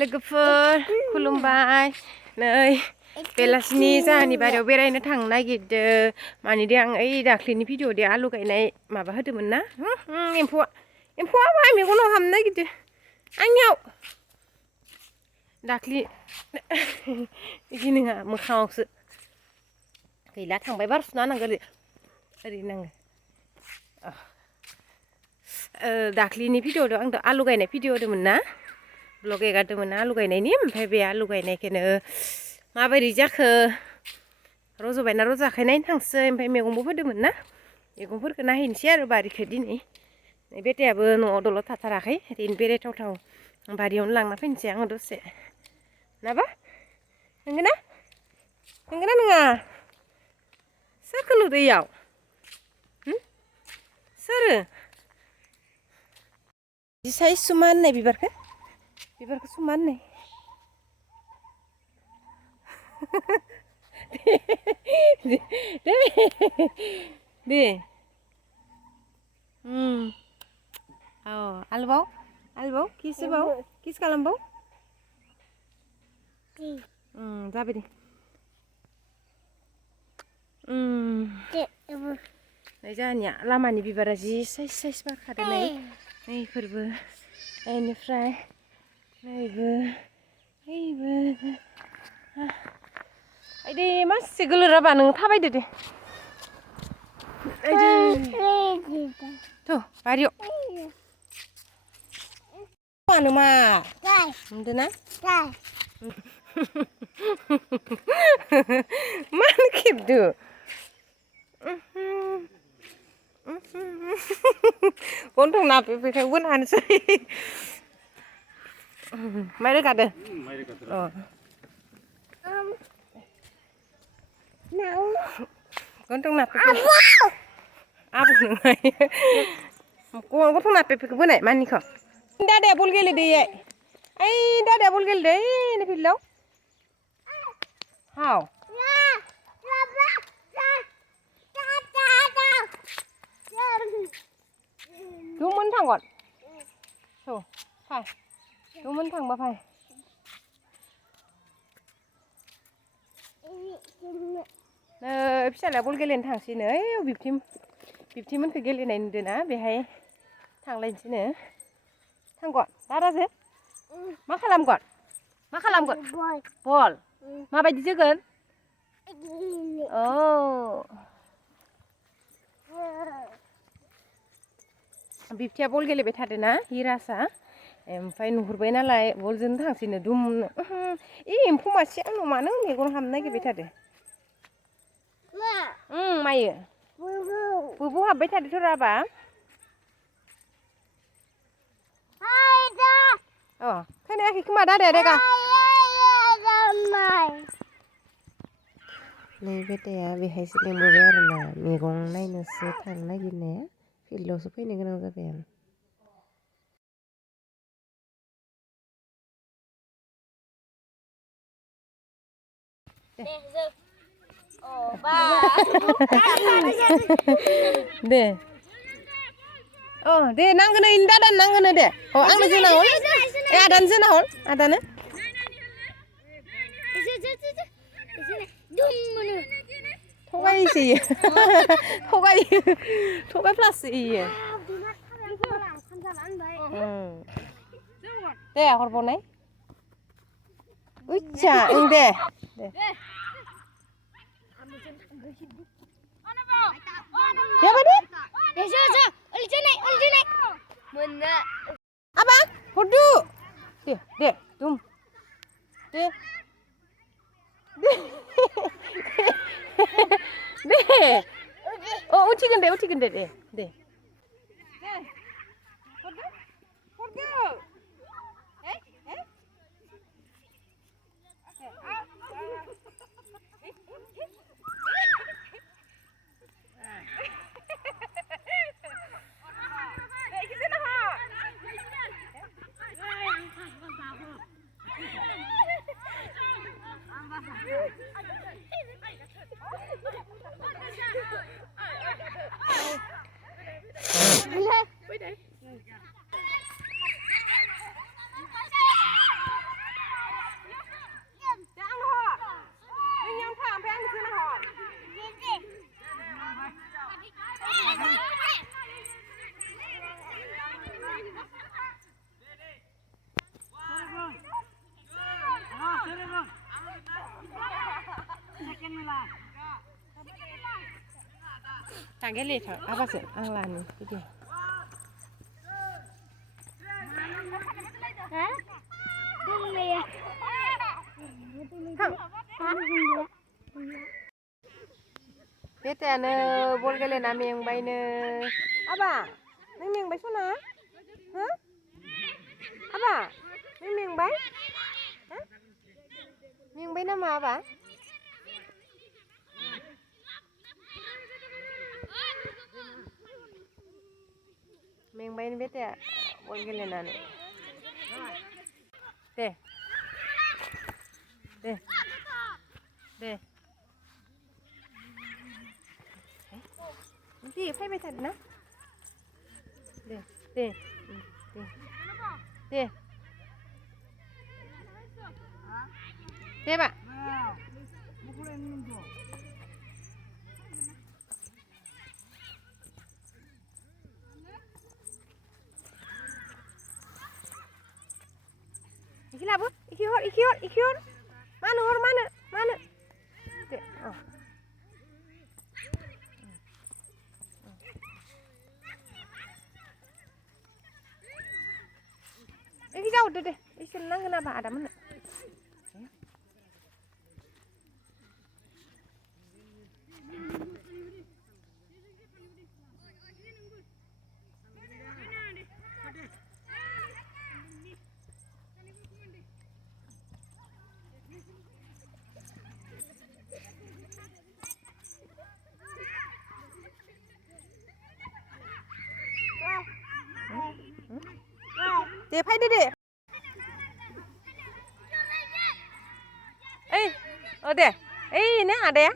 लोगोफोर खुलुमबाय नै बेलासिनि जाहानि बारियाव बेरायनो थांनो नागिरदों माने दे आं ओइ दाख्लिनि भिडिअ दे आलु गायनाय माबा होदोंमोन ना एम्फौआ मा मेगनाव हाबनो नागिरदों आंनियाव दाख्लि बिदि नङा मोखाङावसो गैला थांबाय बार सुना होनांगौ ओरै नाङो दाख्लिनि भिडिअ आं आलु गायनाय भिडिअ होदोंमोन ना ब्लग एगारदोंमोन ना आलु गायनायनि ओमफ्राय बे आलु गायनायखौनो माबोरै जाखो रज'बायना रज'आखै नायनो थांसै ओमफ्राय मैगंबो फोदोंमोन ना मैगंफोरखौ नायहैनोसै आरो बारिखौ दिनै बेटायाबो न'आव दलद थाथाराखै ओरैनो बेरायथावथाव बारियावनो लांना फैनोसै आङो दसे नाबा नंगौ ना नङा सोरखौ नुदों इयाव सोरो साइज सुमा होननाय बिबारखौ सुमा होननाय दे औ आलबाव किस खालामबाव जाबाय दे जोंहानिया लामानि बिबारा जि साइज बारखादों नैफोरबो बेनिफ्राय नैबो आइदै मासे गोलोराबा नों थाबायदो दे थ' बारियाव मानो मा नुदोंना मानो खेबदो गन्थं नापेफेखाय बोनानोसै माइ रोगादो गन्थं नापेफे आबौ नोंहाय गन्थं नापेफेखौ बोनाय मानिखौ दादाया बल गेलेदो ओइ दादाया बल गेलेदो फिल्डआव हाव दुमोन थांगोन फाय दुमोन थांबा फाय फिसालाया बल गेलेनो थांसैनो ओइ बिबथिमोनखौ गेलेनाय नुदोंना बेहाय थांलायनोसैनो थांगोन दादाजों मा खालामगोन बल माबायदि जोगोन औ बिबथिया बल गेलेबाय थादोंना हिरासा ओमफ्राय नुहुरबाय नालाय बलजोंनो थांसैनो दुमनो एम्फौ मासे आंनाव मानो मेगन हाबनो नागिरबाय थादो मायो बुबु हाबबाय थादोथ' राबा खोनायाखै खोमा दादाया देगा नै बेटाया बेहायसो लिंबोबाय आरोना मैगं नायनोसो थांनो नागिरनाया फिल्डआवसो फैनो गोनां जाबाय आं दे दे नांगोन दादानो नांगोन दे आंनो जोना हर आदानो जोना हर आदानो थगायसो थगायफ्लासो इयो दे हरबावनाय उच्चा दे आबा हरदो दे दुम दे उथिगोन दे हरदो थां गेले थां आबासो आं लानो बिदि बेटायानो बल गेलेना मेंबायनो आबा नों मेंबाय सना हो आबा नों मेंबाय मेंबाय नामा आबा मेंबायनो बेटाया बल गेलेनानै दे दे दे दे फैबाय थादो ना दे दे दे दे बा iki labu iki hor mana hor mana deh oh iki jauh deh isi nang kenapa ada mana deh fayda deh oh deh ini ada ya